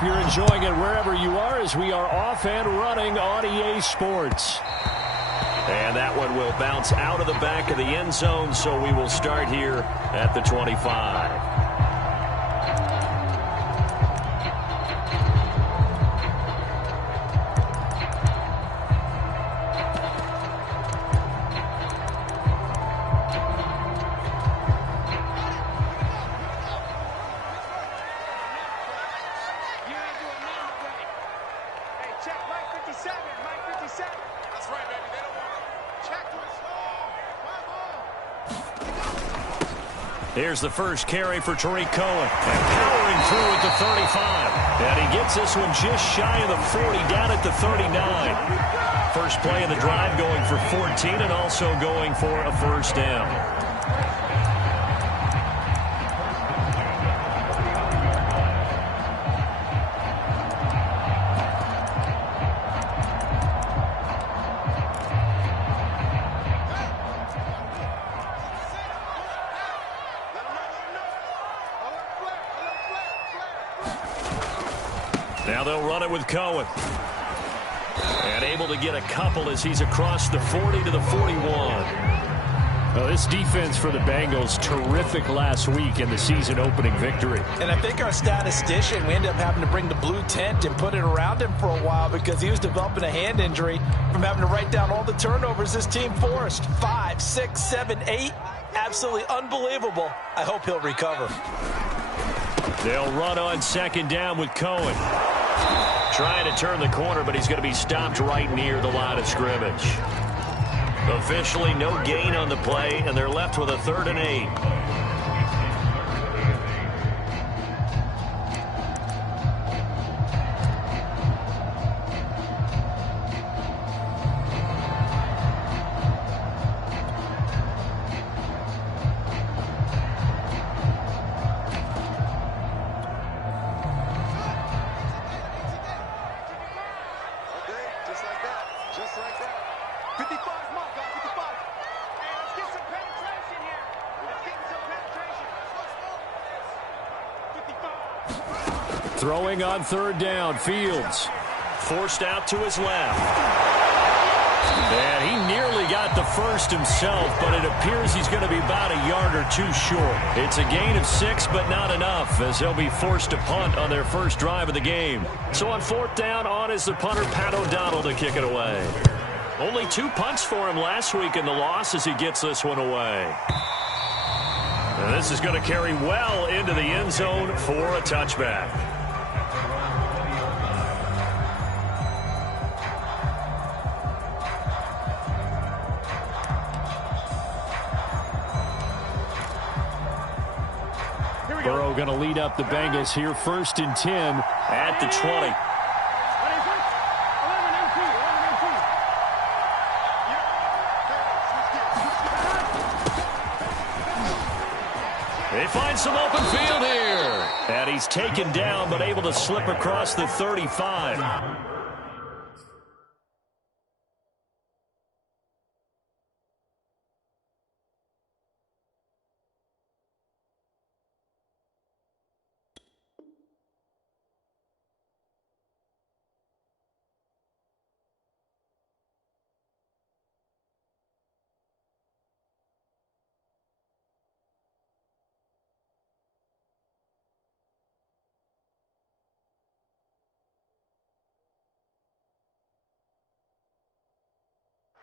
hope you're enjoying it wherever you are as we are off and running on EA Sports. And that one will bounce out of the back of the end zone, so we will start here at the 25. Here's the first carry for Tariq Cohen. And powering through at the 35. And he gets this one just shy of the 40, down at the 39. First play of the drive going for 14 and also going for a first down. Now they'll run it with Cohen. And able to get a couple as he's across the 40 to the 41. Well, this defense for the Bengals, terrific last week in the season-opening victory. And I think our statistician, we ended up having to bring the blue tent and put it around him for a while because he was developing a hand injury from having to write down all the turnovers this team forced. 5, 6, 7, 8. Absolutely unbelievable. I hope he'll recover. They'll run on second down with Cohen. Trying to turn the corner, but he's going to be stopped right near the line of scrimmage. Officially no gain on the play, and they're left with a 3rd and 8. Throwing on 3rd down, Fields. Forced out to his left. And he nearly got the first himself, but it appears he's going to be about a yard or two short. It's a gain of 6, but not enough, as they'll be forced to punt on their first drive of the game. So on 4th down, on is the punter, Pat O'Donnell, to kick it away. Only 2 punts for him last week in the loss as he gets this one away. And this is going to carry well into the end zone for a touchback. Burrow going to lead up the Bengals here, 1st and 10 at the 20. They find some open field here. And he's taken down, but able to slip across the 35.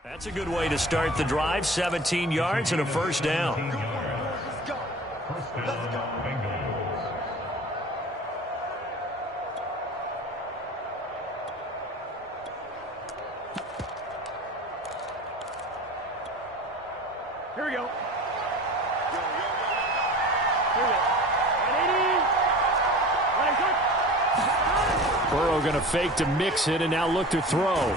That's a good way to start the drive. 17 yards and a first down. Let's go. Let's go. Here we go. Burrow going to fake to mix it and now look to throw.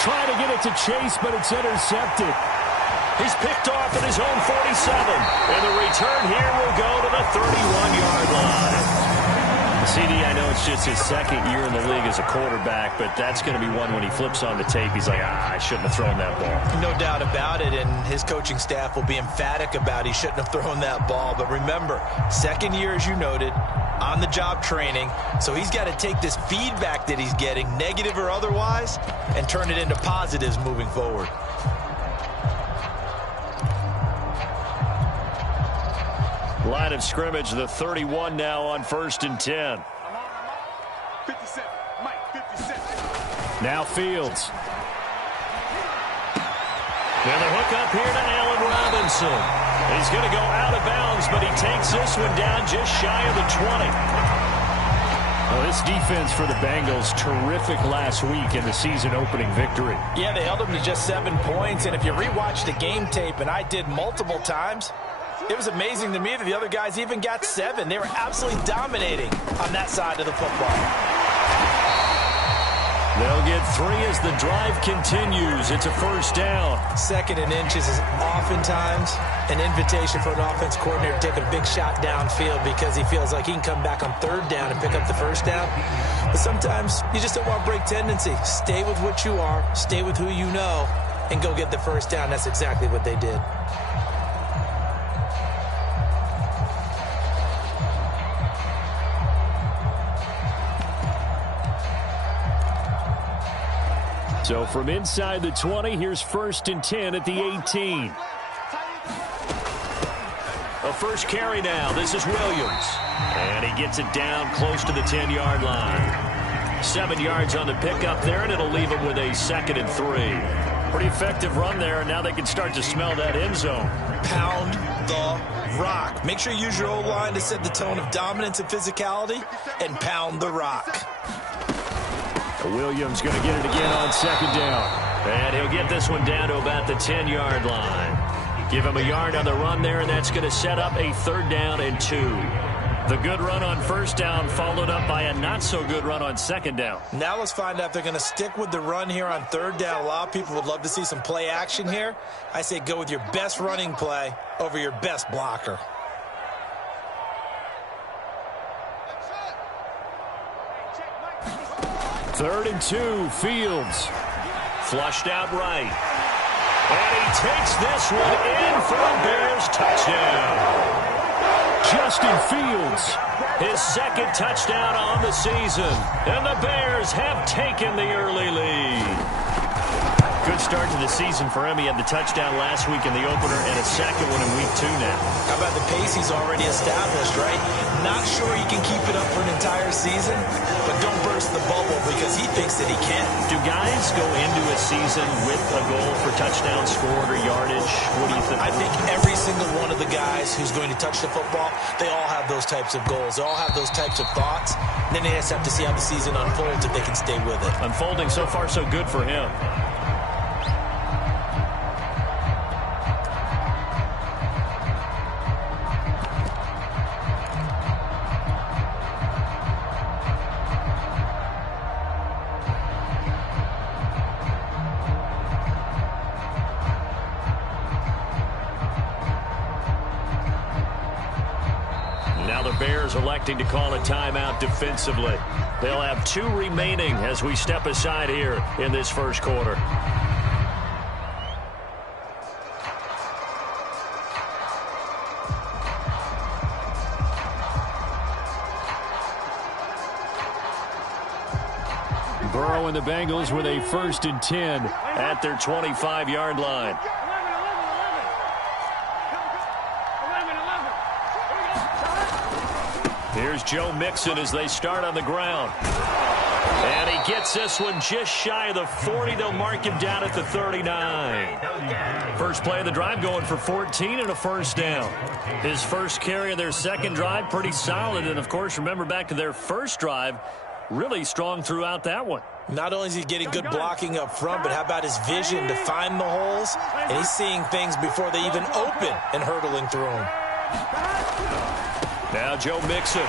Trying to get it to Chase, but it's intercepted. He's picked off at his own 47. And the return here will go to the 31-yard line. CD, I know it's just his 2nd year in the league as a quarterback, but that's going to be one when he flips on the tape. He's like, I shouldn't have thrown that ball. No doubt about it, and his coaching staff will be emphatic about he shouldn't have thrown that ball. But remember, 2nd year, as you noted, on-the-job training. So he's got to take this feedback that he's getting, negative or otherwise, and turn it into positives moving forward. Line of scrimmage, the 31 now on 1st and 10. 57. Mike, 57. Now Fields. And the hook up here to Allen Robinson. He's going to go out of bounds, but he takes this one down just shy of the 20. Well, this defense for the Bengals, terrific last week in the season-opening victory. Yeah, they held them to just 7 points, and if you rewatch the game tape, and I did multiple times, it was amazing to me that the other guys even got 7. They were absolutely dominating on that side of the football. They'll get 3 as the drive continues. It's a first down. 2nd and inches is oftentimes an invitation for an offense coordinator to take a big shot downfield because he feels like he can come back on 3rd down and pick up the first down. But sometimes you just don't want to break tendency. Stay with what you are, stay with who you know, and go get the first down. That's exactly what they did. So from inside the 20, here's 1st and 10 at the 18. A first carry now. This is Williams. And he gets it down close to the 10-yard line. 7 yards on the pickup there, and it'll leave him with a 2nd and 3. Pretty effective run there, and now they can start to smell that end zone. Pound the rock. Make sure you use your O-line to set the tone of dominance and physicality, and pound the rock. Williams going to get it again on 2nd down. And he'll get this one down to about the 10-yard line. Give him a yard on the run there, and that's going to set up a 3rd down and 2. The good run on 1st down followed up by a not-so-good run on 2nd down. Now let's find out if they're going to stick with the run here on 3rd down. A lot of people would love to see some play action here. I say go with your best running play over your best blocker. Third and 2, Fields. Flushed out right. And he takes this one in for a Bears touchdown. Justin Fields, his 2nd touchdown on the season. And the Bears have taken the early lead. Good start to the season for him. He had the touchdown last week in the opener and a 2nd one in week 2 now. How about the pace he's already established, right? Not sure he can keep it up for an entire season, but don't burst the bubble because he thinks that he can. Do guys go into a season with a goal for touchdown scored or yardage? What do you think? I think every single one of the guys who's going to touch the football, they all have those types of goals. They all have those types of thoughts. And then they just have to see how the season unfolds if they can stay with it. Unfolding so far so good for him. Bears electing to call a timeout defensively. They'll have 2 remaining as we step aside here in this first quarter. Burrow and the Bengals with a 1st and 10 at their 25-yard line. Here's Joe Mixon as they start on the ground. And he gets this one just shy of the 40. They'll mark him down at the 39. First play of the drive going for 14 and a first down. His first carry of their 2nd drive, pretty solid. And, of course, remember back to their first drive, really strong throughout that one. Not only is he getting good blocking up front, but how about his vision to find the holes? And he's seeing things before they even open and hurtling through them. Now Joe Mixon.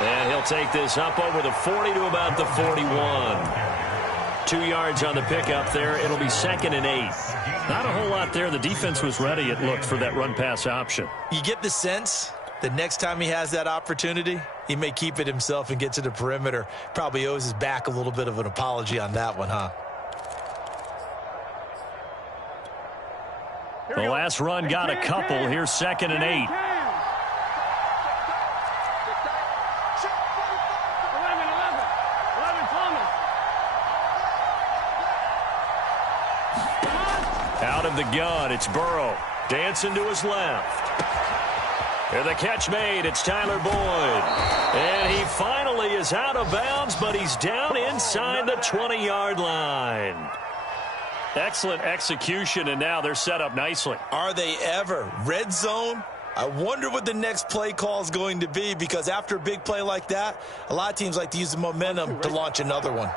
And he'll take this up over the 40 to about the 41. 2 yards on the pickup there. It'll be 2nd and 8. Not a whole lot there. The defense was ready, it looked, for that run-pass option. You get the sense that next time he has that opportunity, he may keep it himself and get to the perimeter. Probably owes his back a little bit of an apology on that one, huh? The last run got a couple. Here's 2nd and 8. Out of the gun, it's Burrow. Dancing to his left. And the catch made, it's Tyler Boyd. And he finally is out of bounds, but he's down inside the 20-yard line. Excellent execution, and now they're set up nicely. Are they ever? Red zone? I wonder what the next play call is going to be, because after a big play like that, a lot of teams like to use the momentum to launch another one.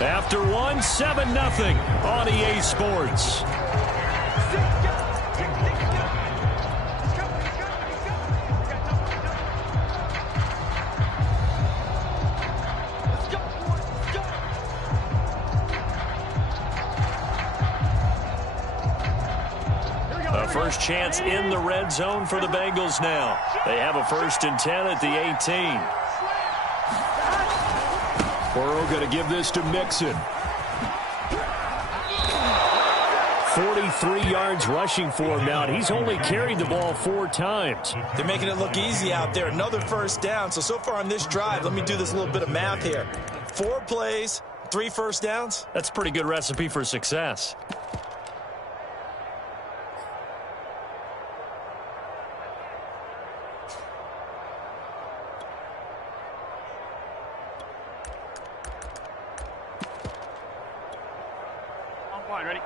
After one, 7-0 on EA Sports. A first chance in the red zone for the Bengals now. They have a 1st and 10 at the 18. Burrow going to give this to Mixon. 43 yards rushing for him now. He's only carried the ball 4 times. They're making it look easy out there. Another first down. So far on this drive, let me do this little bit of math here. 4 plays, 3 first downs. That's a pretty good recipe for success. Ready?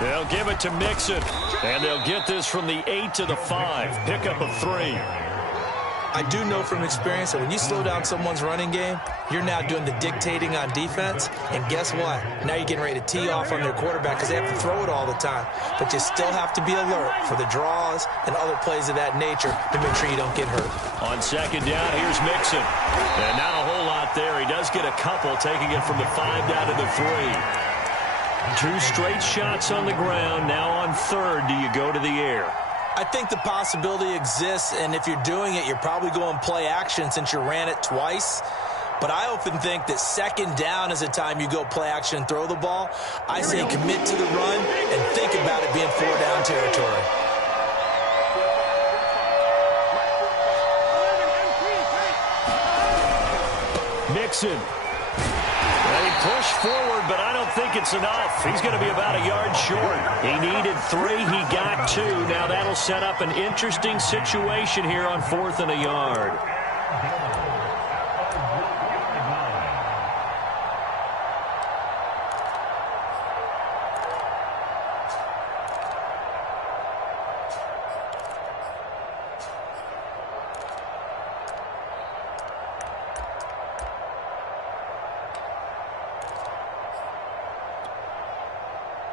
They'll give it to Mixon, and they'll get this from the 8 to the 5. Pickup of 3. I do know from experience that when you slow down someone's running game, you're now doing the dictating on defense. And guess what? Now you're getting ready to tee off on their quarterback because they have to throw it all the time. But you still have to be alert for the draws and other plays of that nature to make sure you don't get hurt. On 2nd down, here's Mixon. And not a whole lot there. He does get a couple, taking it from the 5 down to the 3. 2 straight shots on the ground. Now on 3rd, do you go to the air? I think the possibility exists, and if you're doing it, you're probably going play action since you ran it twice. But I often think that 2nd down is the time you go play action and throw the ball. I say commit to the run and think about it being 4 down territory. Mixon. They push forward, but I don't think it's enough. He's going to be about a yard short. He needed 3. He got 2. Now that'll set up an interesting situation here on 4th and a yard.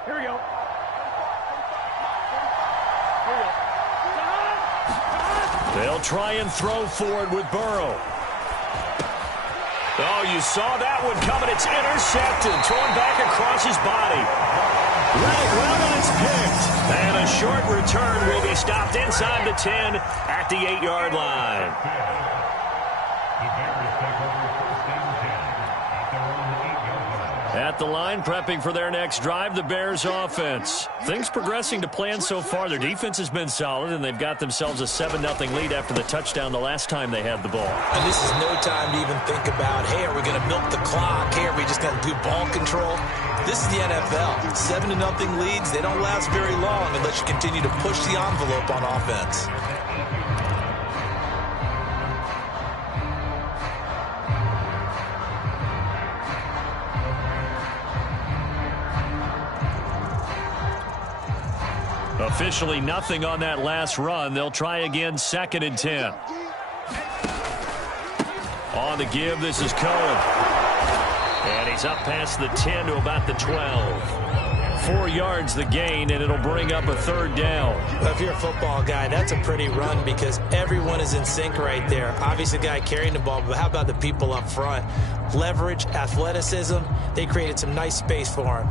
Here we go. They'll try and throw for it with Burrow. Oh, you saw that one coming. It's intercepted. Thrown back across his body. Let it run and it's picked. And a short return will be stopped inside the 10 at the 8-yard line. At the line, prepping for their next drive, the Bears offense. Things progressing to plan so far. Their defense has been solid, and they've got themselves a 7-0 lead after the touchdown the last time they had the ball. And this is no time to even think about, hey, are we going to milk the clock? Hey, are we just going to do ball control? This is the NFL. 7-0 leads, they don't last very long unless you continue to push the envelope on offense. Officially nothing on that last run. They'll try again, 2nd and 10. On the give, this is Cohen. And he's up past the 10 to about the 12. 4 yards the gain, and it'll bring up a 3rd down. Well, if you're a football guy, that's a pretty run because everyone is in sync right there. Obviously, the guy carrying the ball, but how about the people up front? Leverage, athleticism, they created some nice space for him.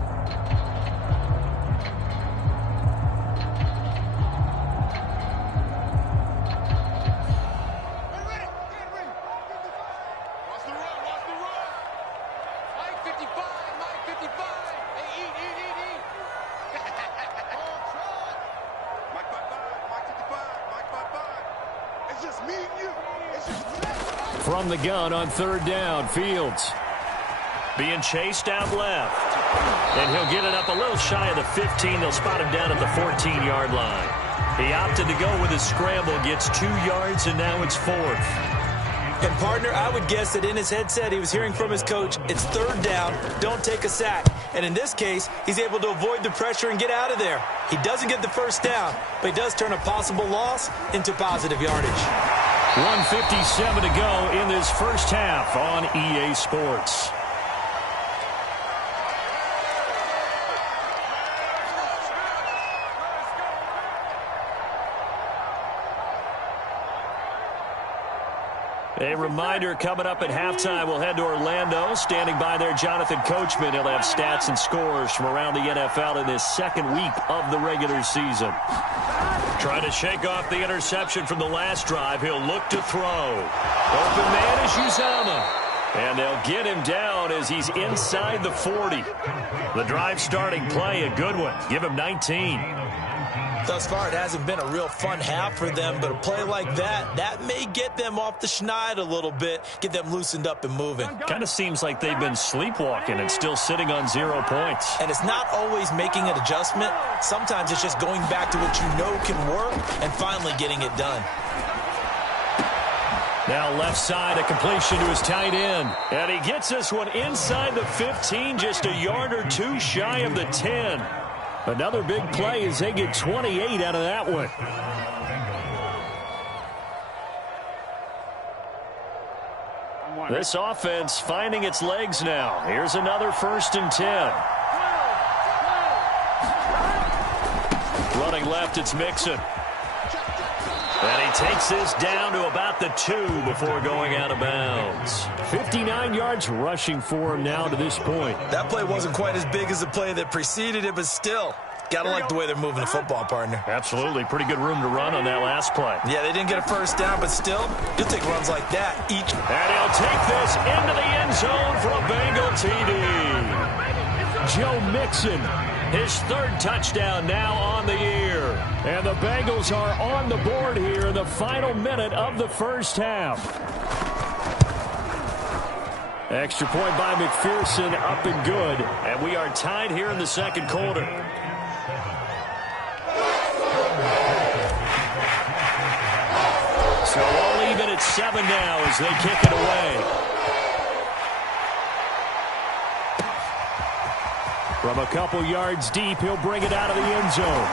Just me and you. From the gun on third down, Fields. Being chased out left. And he'll get it up a little shy of the 15. They'll spot him down at the 14-yard line. He opted to go with his scramble, gets 2 yards, and now it's 4th. And, partner, I would guess that in his headset he was hearing from his coach, it's third down, don't take a sack. And in this case, he's able to avoid the pressure and get out of there. He doesn't get the first down, but he does turn a possible loss into positive yardage. 1:57 to go in this first half on EA Sports. A reminder, coming up at halftime, we'll head to Orlando. Standing by there, Jonathan Coachman. He'll have stats and scores from around the NFL in this second week of the regular season. Trying to shake off the interception from the last drive. He'll look to throw. Open man is Uzama. And they'll get him down as he's inside the 40. The drive starting play, a good one. Give him 19. Thus far, it hasn't been a real fun half for them, but a play like that may get them off the schneid a little bit, get them loosened up and moving. Kind of seems like they've been sleepwalking and still sitting on 0 points. And it's not always making an adjustment. Sometimes it's just going back to what you know can work and finally getting it done. Now left side, a completion to his tight end. And he gets this one inside the 15, just a yard or two shy of the 10. Another big play as they get 28 out of that one. This offense finding its legs now. Here's another 1st and 10. Running left, it's Mixon. And he takes this down to about the 2 before going out of bounds. 59 yards rushing for him now to this point. That play wasn't quite as big as the play that preceded it, but still, gotta like the way they're moving the football, partner. Absolutely. Pretty good room to run on that last play. Yeah, they didn't get a first down, but still, you'll take runs like that each. And he'll take this into the end zone for a Bengal TD. Joe Mixon, his 3rd touchdown now on the year. And the Bengals are on the board here in the final minute of the first half. Extra point by McPherson, up and good. And we are tied here in the second quarter. So all even at 7 now as they kick it away. From a couple yards deep, he'll bring it out of the end zone.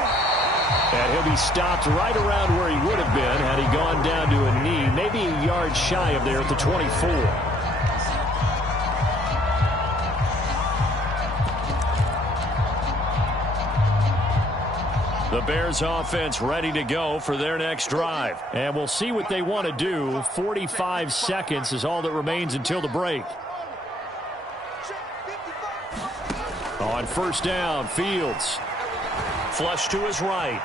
And he'll be stopped right around where he would have been had he gone down to a knee, maybe a yard shy of there at the 24. The Bears offense ready to go for their next drive. And we'll see what they want to do. 45 seconds is all that remains until the break. On first down, Fields. Flush to his right.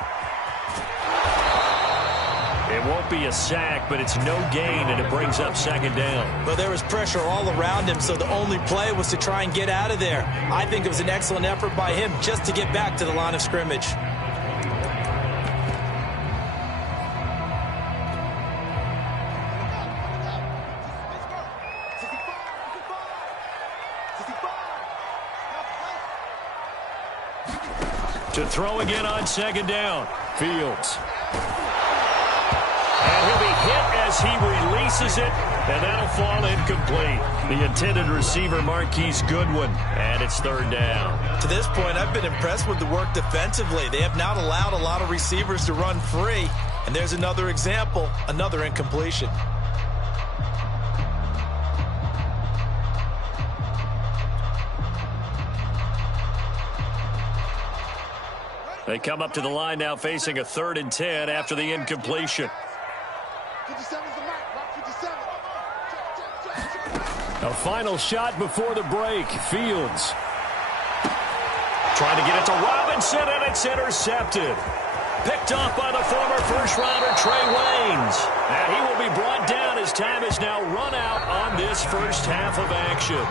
It won't be a sack, but it's no gain, and it brings up 2nd down. But there was pressure all around him, so the only play was to try and get out of there. I think it was an excellent effort by him just to get back to the line of scrimmage. To throw again on 2nd down. Fields. And he'll be hit as he releases it, and that'll fall incomplete. The intended receiver, Marquise Goodwin, and it's 3rd down. To this point, I've been impressed with the work defensively. They have not allowed a lot of receivers to run free. And there's another example, another incompletion. They come up to the line now facing a 3rd and 10 after the incompletion. A final shot before the break. Fields. Trying to get it to Robinson, and it's intercepted. Picked off by the former first-rounder Trey Waynes. And he will be brought down as time is now run out on this first half of action.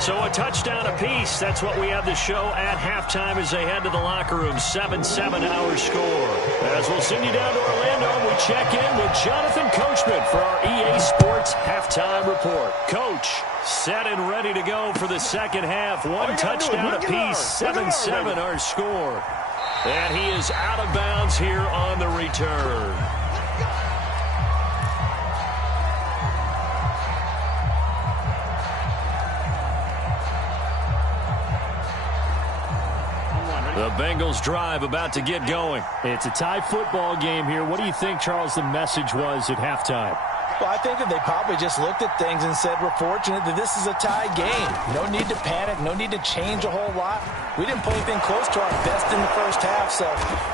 So a touchdown apiece. That's what we have to show at halftime as they head to the locker room. 7-7 our score. As we'll send you down to Orlando, we check in with Jonathan Coachman for our EA Sports Halftime Report. Coach, set and ready to go for the second half. One touchdown apiece. 7-7 our score. And he is out of bounds here on the return. The Bengals drive about to get going. It's a tie football game here. What do you think, Charles, the message was at halftime? Well, I think that they probably just looked at things and said, we're fortunate that this is a tie game. No need to panic. No need to change a whole lot. We didn't play anything close to our best in the first half, so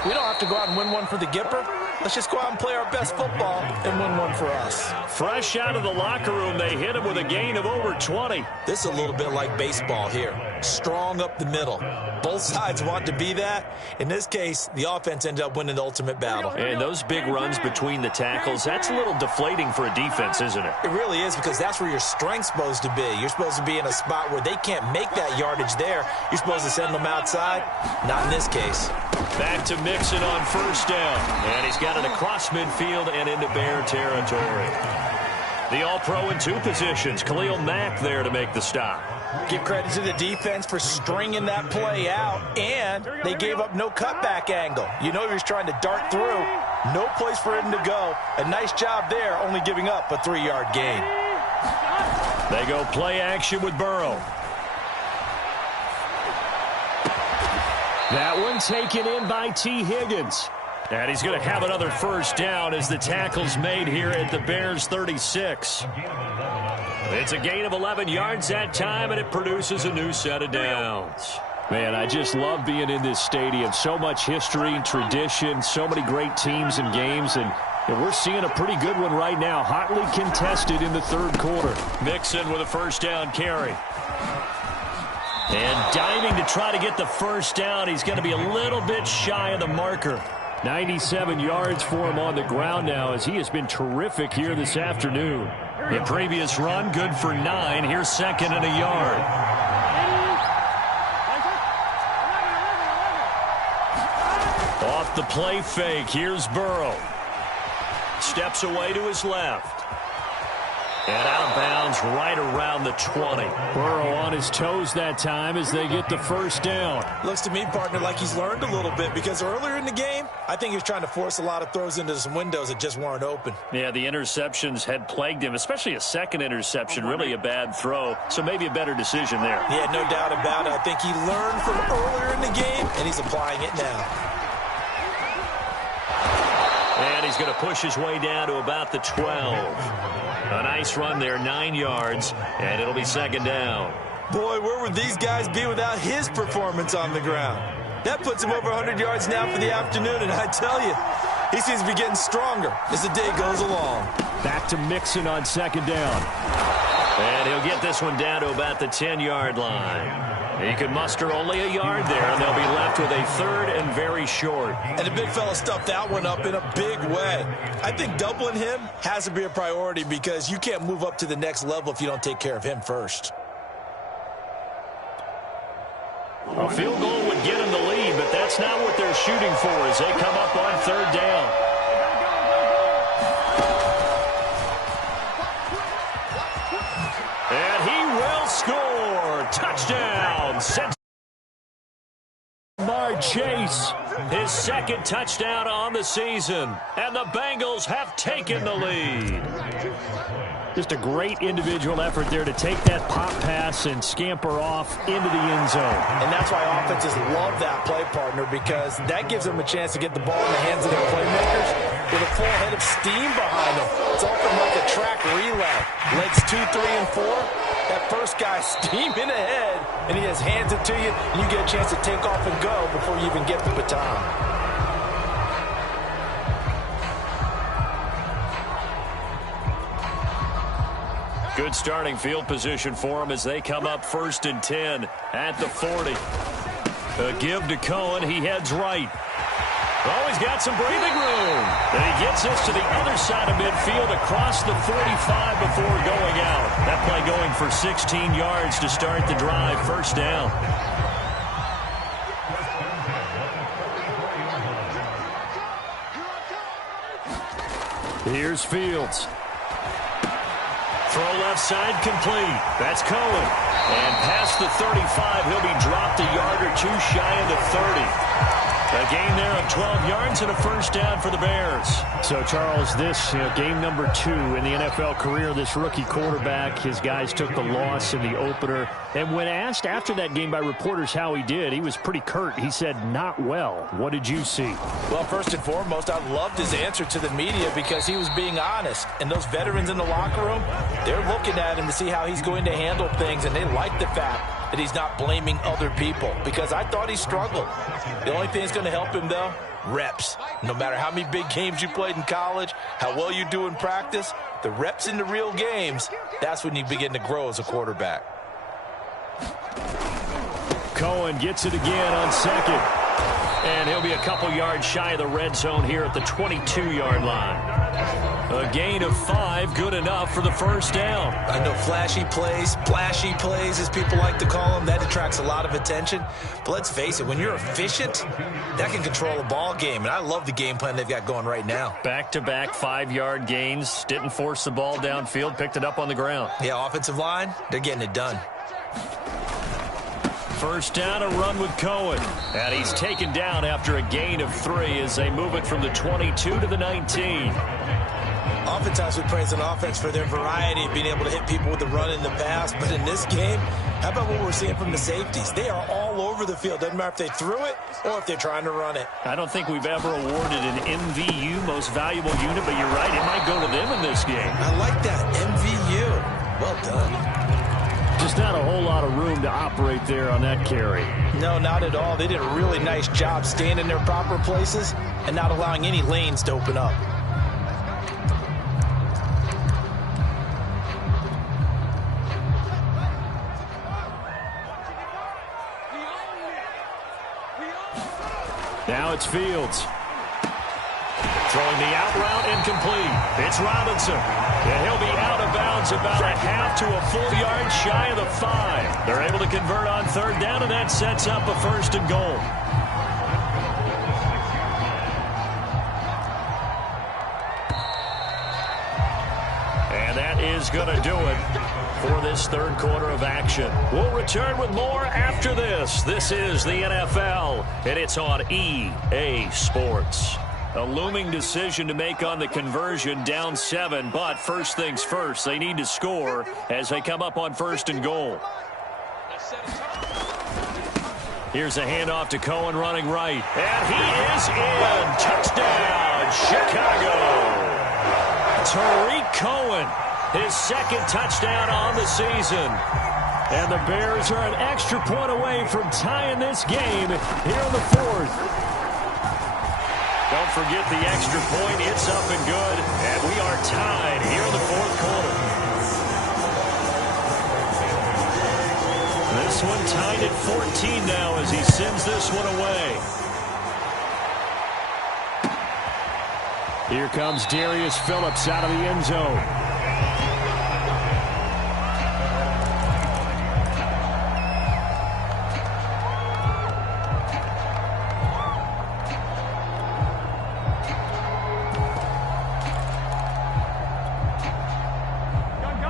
we don't have to go out and win one for the Gipper. Let's just go out and play our best football and win one for us. Fresh out of the locker room, they hit him with a gain of over 20. This is a little bit like baseball here. Strong up the middle. Both sides want to be that. In this case, the offense ended up winning the ultimate battle. And those big runs between the tackles, that's a little deflating for a defense, isn't it? It really is, because that's where your strength's supposed to be. You're supposed to be in a spot where they can't make that yardage there. You're supposed to send them outside. Not in this case. Back to Mixon on first down. And he's got it across midfield and into Bear territory. The All-Pro in two positions. Khalil Mack there to make the stop. Give credit to the defense for stringing that play out, and they gave up no cutback angle. You know he was trying to dart through. No place for him to go. A nice job there, only giving up a 3-yard gain. They go play action with Burrow. That one taken in by T. Higgins. And he's going to have another first down as the tackle's made here at the Bears' 36. It's a gain of 11 yards that time, and it produces a new set of downs. Man, I just love being in this stadium. So much history and tradition, so many great teams and games, and we're seeing a pretty good one right now, hotly contested in the third quarter. Mixon with a first down carry. And diving to try to get the first down. He's going to be a little bit shy of the marker. 97 yards for him on the ground now, as he has been terrific here this afternoon. The previous run, good for 9. Here's second and a yard. Off the play fake, here's Burrow. Steps away to his left. And out of bounds right around the 20. Burrow on his toes that time as they get the first down. Looks to me, partner, like he's learned a little bit, because earlier in the game, I think he was trying to force a lot of throws into some windows that just weren't open. Yeah, the interceptions had plagued him, especially a second interception, really a bad throw. So maybe a better decision there. Yeah, no doubt about it. I think he learned from earlier in the game, and he's applying it now. And he's going to push his way down to about the 12. A nice run there, 9 yards, and it'll be second down. Boy, where would these guys be without his performance on the ground? That puts him over 100 yards now for the afternoon, and I tell you, he seems to be getting stronger as the day goes along. Back to Mixon on second down. And he'll get this one down to about the 10-yard line. He could muster only a yard there, and they'll be left with a third and very short. And the big fella stuffed that one up in a big way. I think doubling him has to be a priority, because you can't move up to the next level if you don't take care of him first. A field goal would get him the lead, but that's not what they're shooting for as they come up on third down. And he will score. Touchdown. Jamar Chase. His second touchdown on the season. And the Bengals have taken the lead. Just a great individual effort there to take that pop pass and scamper off into the end zone. And that's why offenses love that play, partner, because that gives them a chance to get the ball in the hands of their playmakers with a full head of steam behind them. It's often like a track relay. Legs 2, 3, and 4. That first guy steaming ahead, and he just hands it to you, and you get a chance to take off and go before you even get the baton. Good starting field position for them as they come up 1st and 10 at the 40. A give to Cohen. He heads right. Oh, he's got some breathing room. And he gets us to the other side of midfield across the 45 before going out. That play going for 16 yards to start the drive. First down. Here's Fields. Throw left side complete. That's Cohen. And past the 35, he'll be dropped a yard or two shy of the 30. A gain there of 12 yards and a first down for the Bears. So, Charles, this game number 2 in the NFL career, this rookie quarterback, his guys took the loss in the opener. And when asked after that game by reporters how he did, he was pretty curt. He said, not well. What did you see? Well, first and foremost, I loved his answer to the media because he was being honest. And those veterans in the locker room, they're looking at him to see how he's going to handle things. And they like the fact that he's not blaming other people, because I thought he struggled. The only thing that's going to help him, though, reps. No matter how many big games you played in college, how well you do in practice, the reps in the real games, that's when you begin to grow as a quarterback. Cohen gets it again on second. And he'll be a couple yards shy of the red zone here at the 22-yard line. A gain of 5, good enough for the first down. I know flashy plays, splashy plays, as people like to call them, that attracts a lot of attention. But let's face it, when you're efficient, that can control a ball game. And I love the game plan they've got going right now. Back-to-back 5-yard gains. Didn't force the ball downfield, picked it up on the ground. Yeah, offensive line, they're getting it done. First down, a run with Cohen. And he's taken down after a gain of 3 as they move it from the 22 to the 19. Oftentimes we praise an offense for their variety of being able to hit people with the run in the pass. But in this game, how about what we're seeing from the safeties? They are all over the field. Doesn't matter if they threw it or if they're trying to run it. I don't think we've ever awarded an MVU, most valuable unit, but you're right, it might go to them in this game. I like that, MVU. Well done. Just not a whole lot of room to operate there on that carry. No, not at all. They did a really nice job staying in their proper places and not allowing any lanes to open up. Now it's Fields. Throwing the out route incomplete. It's Robinson. And he'll be out of bounds about a half to a full yard shy of the 5. They're able to convert on third down, and that sets up a first and goal. And that is going to do it for this third quarter of action. We'll return with more after this. This is the NFL, and it's on EA Sports. A looming decision to make on the conversion, down 7, but first things first, they need to score as they come up on first and goal. Here's a handoff to Cohen running right, and he is in. Touchdown, Chicago. Tariq Cohen, his second touchdown on the season. And the Bears are an extra point away from tying this game here in the fourth. Don't forget the extra point. It's up and good. And we are tied here in the fourth quarter. This one tied at 14 now as he sends this one away. Here comes Darius Phillips out of the end zone.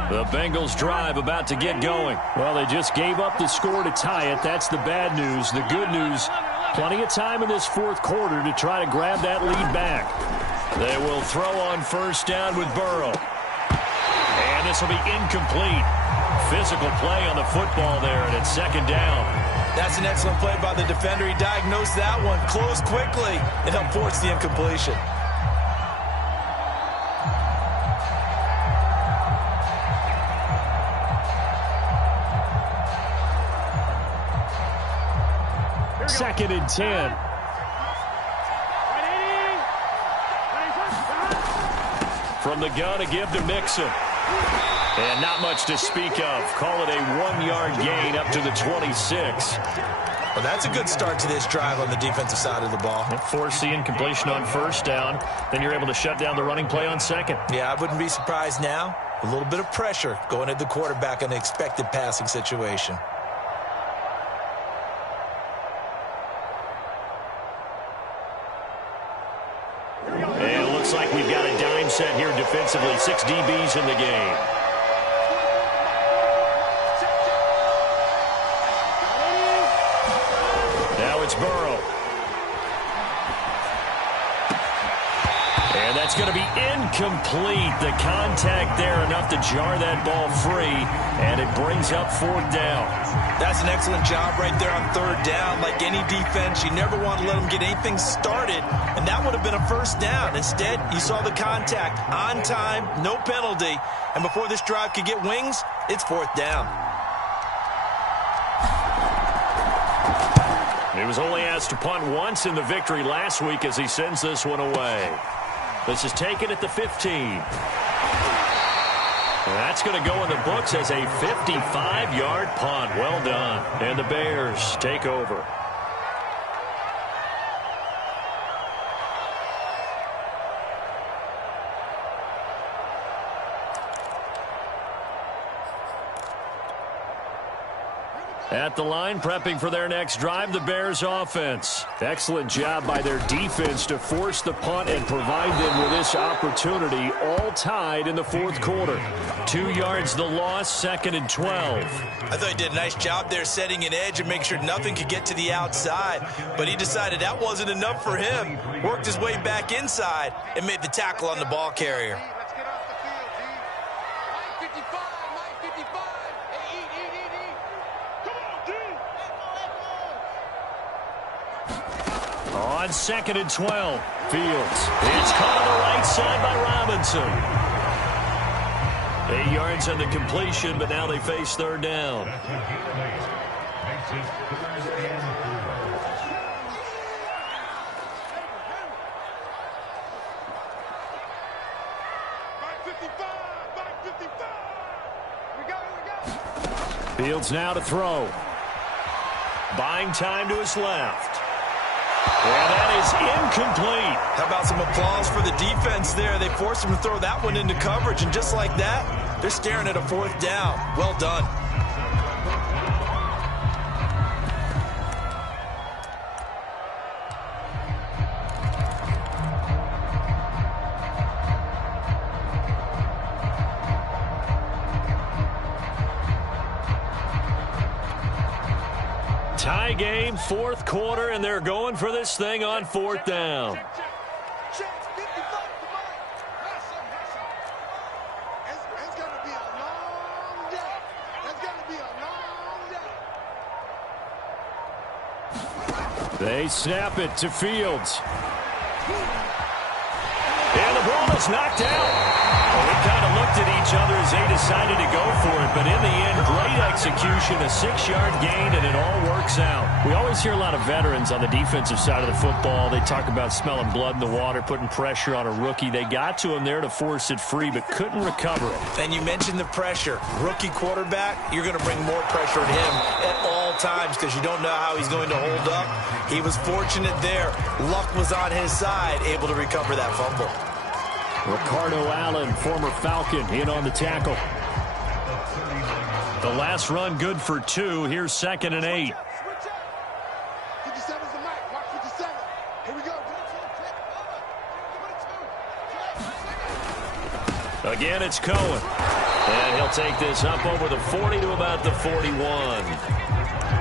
The Bengals drive about to get going. Well, they just gave up the score to tie it. That's the bad news. The good news, plenty of time in this fourth quarter to try to grab that lead back. They will throw on first down with Burrow. And this will be incomplete. Physical play on the football there, and it's second down. That's an excellent play by the defender. He diagnosed that one, closed quickly, and helped force the incompletion. Second and 10. From the gun, a give to Mixon. And not much to speak of. Call it a 1-yard gain up to the 26. Well, that's a good start to this drive on the defensive side of the ball. Force the incompletion on first down. Then you're able to shut down the running play on second. Yeah, I wouldn't be surprised now. A little bit of pressure going at the quarterback in an expected passing situation. And it looks like we've got a dime set here defensively. 6 DBs in the game. Now it's Burrow. And that's going to be incomplete. The contact there enough to jar that ball free, and it brings up 4th down. That's an excellent job right there on 3rd down. Like any defense, you never want to let them get anything started, and that would have been a 1st down. Instead, you saw the contact on time, no penalty, and before this drive could get wings, it's 4th down. He was only asked to punt once in the victory last week as he sends this one away. This is taken at the 15. That's going to go in the books as a 55-yard punt. Well done. And the Bears take over. At the line, prepping for their next drive, the Bears offense. Excellent job by their defense to force the punt and provide them with this opportunity, all tied in the 4th quarter. 2 yards the loss, 2nd and 12. I thought he did a nice job there setting an edge and making sure nothing could get to the outside. But he decided that wasn't enough for him. Worked his way back inside and made the tackle on the ball carrier. On 2nd and 12, Fields. It's caught on the right side by Robinson. 8 yards on the completion, but now they face 3rd down. Fields now to throw. Buying time to his left. And that is incomplete. How about some applause for the defense there? They forced him to throw that one into coverage, and just like that, they're staring at a 4th down. Well done. Tie game, 4th quarter, and they're going for this thing on 4th down. They snap it to Fields. And the ball is knocked out. Well, we kind of looked at each other as they decided to go for it, but in the end, great execution, a 6-yard gain, and it all works out. We always hear a lot of veterans on the defensive side of the football. They talk about smelling blood in the water, putting pressure on a rookie. They got to him there to force it free, but couldn't recover it. And you mentioned the pressure. Rookie quarterback, you're going to bring more pressure on him at all times because you don't know how he's going to hold up. He was fortunate there. Luck was on his side, able to recover that fumble. Ricardo Allen, former Falcon, in on the tackle. The last run good for 2. Here's 2nd and 8. 57's the mic. Watch 57. Here we go. Again, it's Cohen. And he'll take this up over the 40 to about the 41.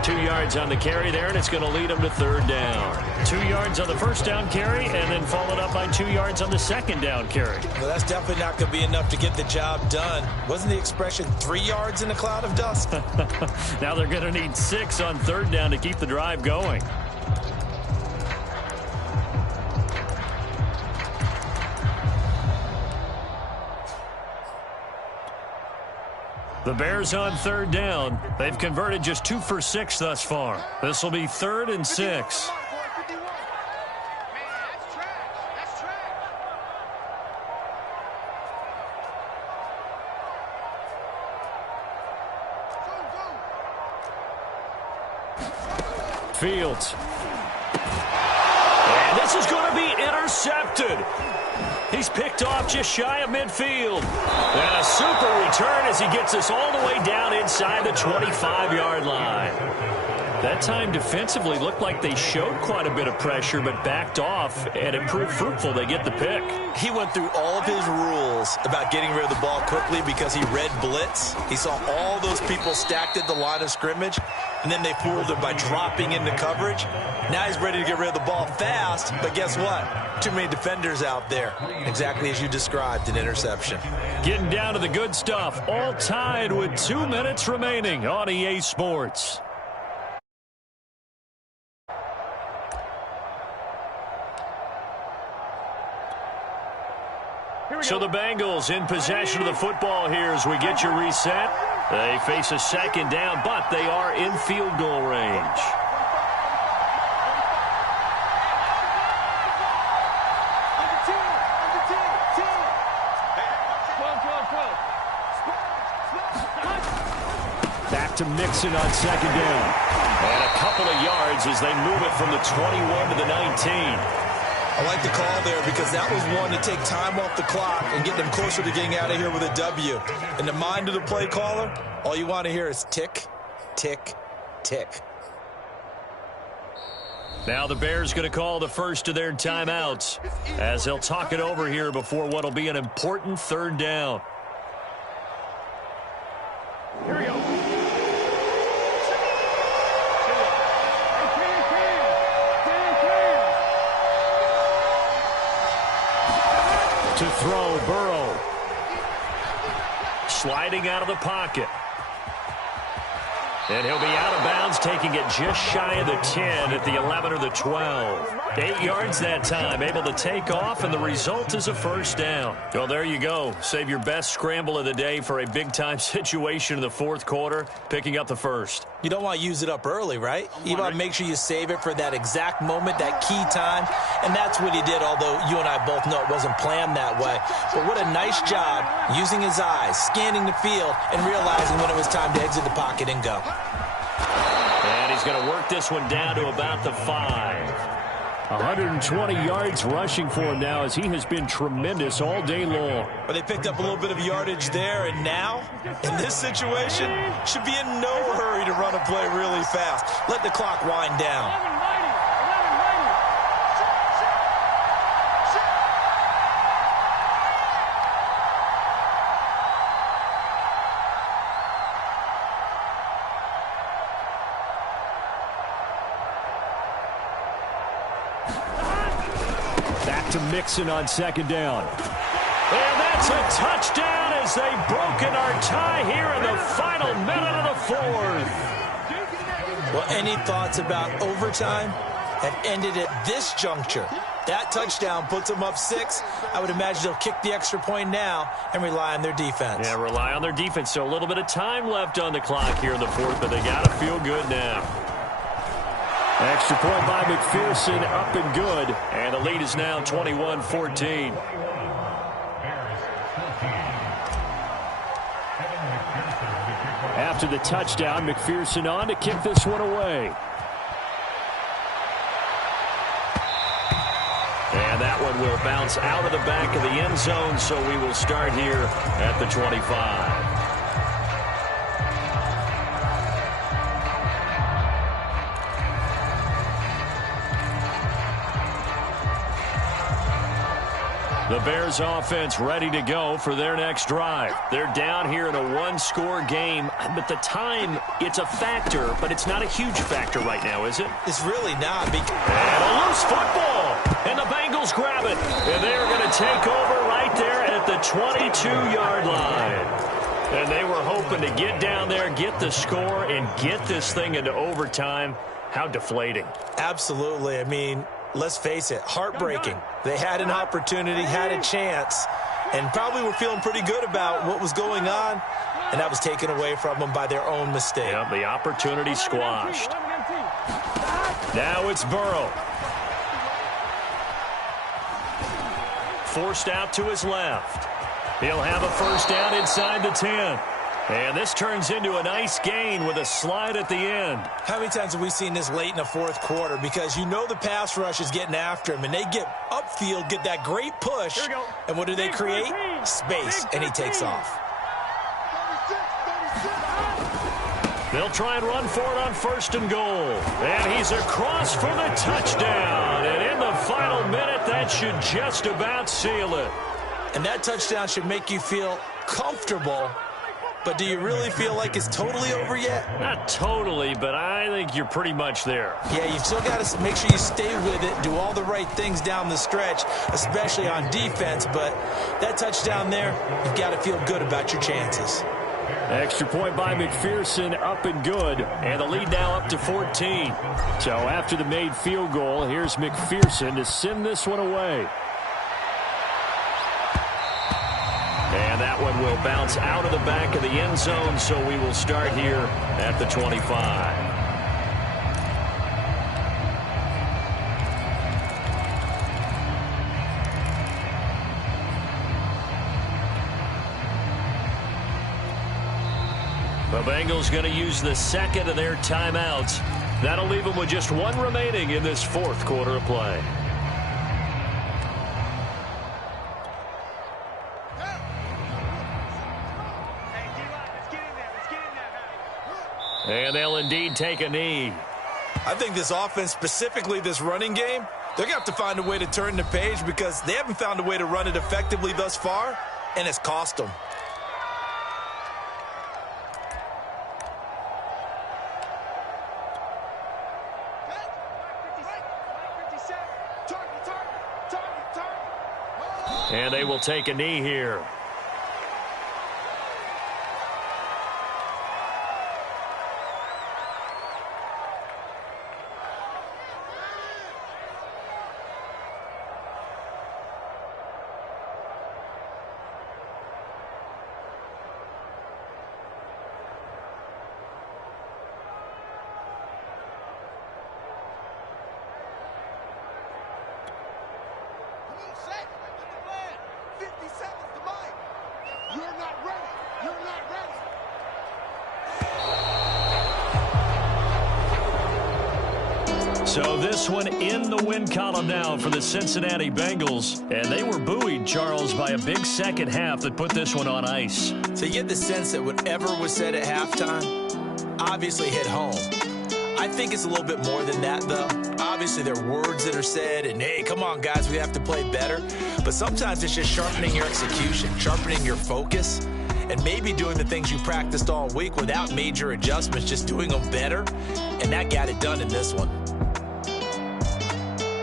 2 yards on the carry there, and it's going to lead him to 3rd down. 2 yards on the 1st down carry, and then followed up by 2 yards on the 2nd down carry. Well, that's definitely not going to be enough to get the job done. Wasn't the expression 3 yards in a cloud of dust? Now they're going to need 6 on 3rd down to keep the drive going. The Bears on 3rd down. They've converted just 2 for 6 thus far. This will be 3rd and 6. Fields. And this is going to be intercepted. He's picked off just shy of midfield. And a super return as he gets us all the way down inside the 25-yard line. That time defensively looked like they showed quite a bit of pressure but backed off, and it proved fruitful. They get the pick. He went through all of his rules about getting rid of the ball quickly because he read blitz. He saw all those people stacked at the line of scrimmage, and then they fooled him by dropping into coverage. Now he's ready to get rid of the ball fast, but guess what? Too many defenders out there. Exactly as you described, an interception. Getting down to the good stuff. All tied with 2 minutes remaining on EA Sports. So the Bengals in possession of the football here as we get you reset. They face a second down, but they are in field goal range. Back to Mixon on second down. And a couple of yards as they move it from the 21 to the 19. I like the call there because that was one to take time off the clock and get them closer to getting out of here with a W. In the mind of the play caller, all you want to hear is tick, tick, tick. Now the Bears going to call the first of their timeouts as they'll talk it over here before what will be an important third down. Here we go. To throw, Burrow. Sliding out of the pocket. And he'll be out of bounds, taking it just shy of the 10 at the 11 or the 12. 8 yards that time, able to take off, and the result is a first down. Well, there you go. Save your best scramble of the day for a big-time situation in the fourth quarter, picking up the first. You don't want to use it up early, right? You want to make sure you save it for that exact moment, that key time, and that's what he did, although you and I both know it wasn't planned that way. But what a nice job using his eyes, scanning the field, and realizing when it was time to exit the pocket and go. And he's going to work this one down to about the 5. 120 yards rushing for him now as he has been tremendous all day long. But they picked up a little bit of yardage there, and now, in this situation, should be in no hurry to run a play really fast. Let the clock wind down. To Mixon on second down. And that's a touchdown as they've broken our tie here in the final minute of the fourth. Well, any thoughts about overtime have ended at this juncture. That touchdown puts them up 6. I would imagine they'll kick the extra point now and rely on their defense. Yeah, rely on their defense. So a little bit of time left on the clock here in the fourth, but they got to feel good now. Extra point by McPherson, up and good. And the lead is now 21-14. After the touchdown, McPherson on to kick this one away. And that one will bounce out of the back of the end zone, so we will start here at the 25. The Bears offense ready to go for their next drive. They're down here in a one-score game, but the time, it's a factor, but it's not a huge factor right now, is it? It's really not. And a loose football, and the Bengals grab it. And they are going to take over right there at the 22-yard line. And they were hoping to get down there, get the score, and get this thing into overtime. How deflating. Absolutely. I mean, let's face it, heartbreaking. They had an opportunity, had a chance, and probably were feeling pretty good about what was going on, and that was taken away from them by their own mistake. Yep, the opportunity squashed. Now it's Burrow. Forced out to his left. He'll have a first down inside the 10. And this turns into a nice gain with a slide at the end. How many times have we seen this late in the fourth quarter? Because you know the pass rush is getting after him, and they get upfield, get that great push, and what do they create? Space, and he takes off. They'll try and run for it on 1st and goal. And he's across for the touchdown. And in the final minute, that should just about seal it. And that touchdown should make you feel comfortable. But do you really feel like it's totally over yet? Not totally, but I think you're pretty much there. Yeah, you've still got to make sure you stay with it, do all the right things down the stretch, especially on defense. But that touchdown there, you've got to feel good about your chances. Extra point by McPherson, up and good. And the lead now up to 14. So after the made field goal, here's McPherson to send this one away. And that one will bounce out of the back of the end zone, so we will start here at the 25. The Bengals going to use the second of their timeouts. That'll leave them with just one remaining in this fourth quarter of play. And they'll indeed take a knee. I think this offense, specifically this running game, they're going to have to find a way to turn the page because they haven't found a way to run it effectively thus far, and it's cost them. And they will take a knee here. So this one in the win column now for the Cincinnati Bengals. And they were buoyed, Charles, by a big second half that put this one on ice. So you get the sense that whatever was said at halftime obviously hit home. I think it's a little bit more than that, though. Obviously, there are words that are said, and, hey, come on, guys, we have to play better. But sometimes it's just sharpening your execution, sharpening your focus, and maybe doing the things you practiced all week without major adjustments, just doing them better. And that got it done in this one.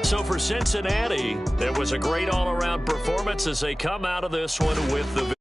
So for Cincinnati, it was a great all-around performance as they come out of this one with the